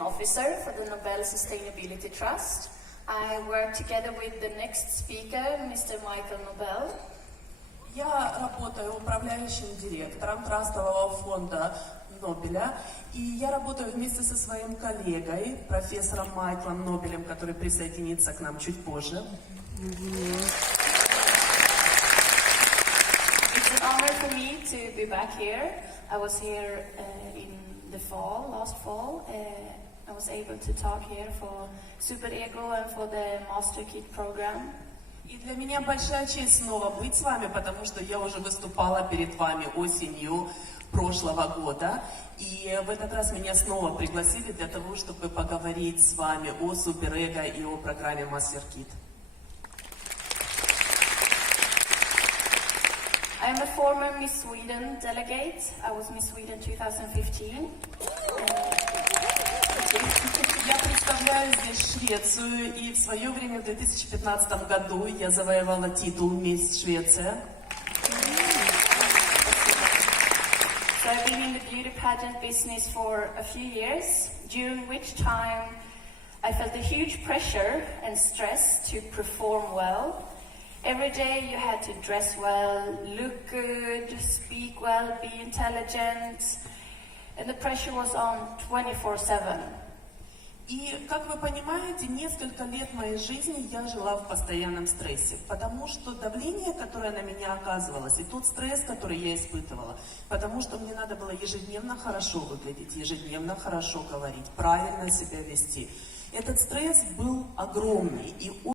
officer for the Nobel Sustainability Trust. I work together with the next speaker, Mr. Майкла Нобеля. Я работаю управляющим директором трастового фонда Нобеля, и я работаю вместе со своим коллегой, профессором Майклом Нобелем, который присоединится к нам чуть позже. It's an honor for me to be back here. I was here in the fall, last fall. I was able to talk here for Super Ego and for the МастерКИТ program. И для меня большая честь снова быть с вами, потому что я уже выступала перед вами осенью прошлого года. И в этот раз меня снова пригласили для того, чтобы поговорить с вами о суперэго и о программе МастерКИТ. I am a former Miss Sweden delegate. I was Miss Sweden 2015. Я представляю здесь Швецию, и в свое время, в 2015 году, я завоевала титул Мисс Швеции. So I've been in the beauty pageant business for a few years, during which time I felt a huge pressure and stress to perform well. Every day you had to dress well, look good, speak well, be intelligent, and the pressure was on 24/7. И, как вы понимаете, несколько лет моей жизни я жила в постоянном стрессе, потому что давление, которое на меня оказывалось, и тот стресс, который я испытывала, потому что мне надо было ежедневно хорошо выглядеть, ежедневно хорошо говорить, правильно себя вести. Этот стресс был огромный, и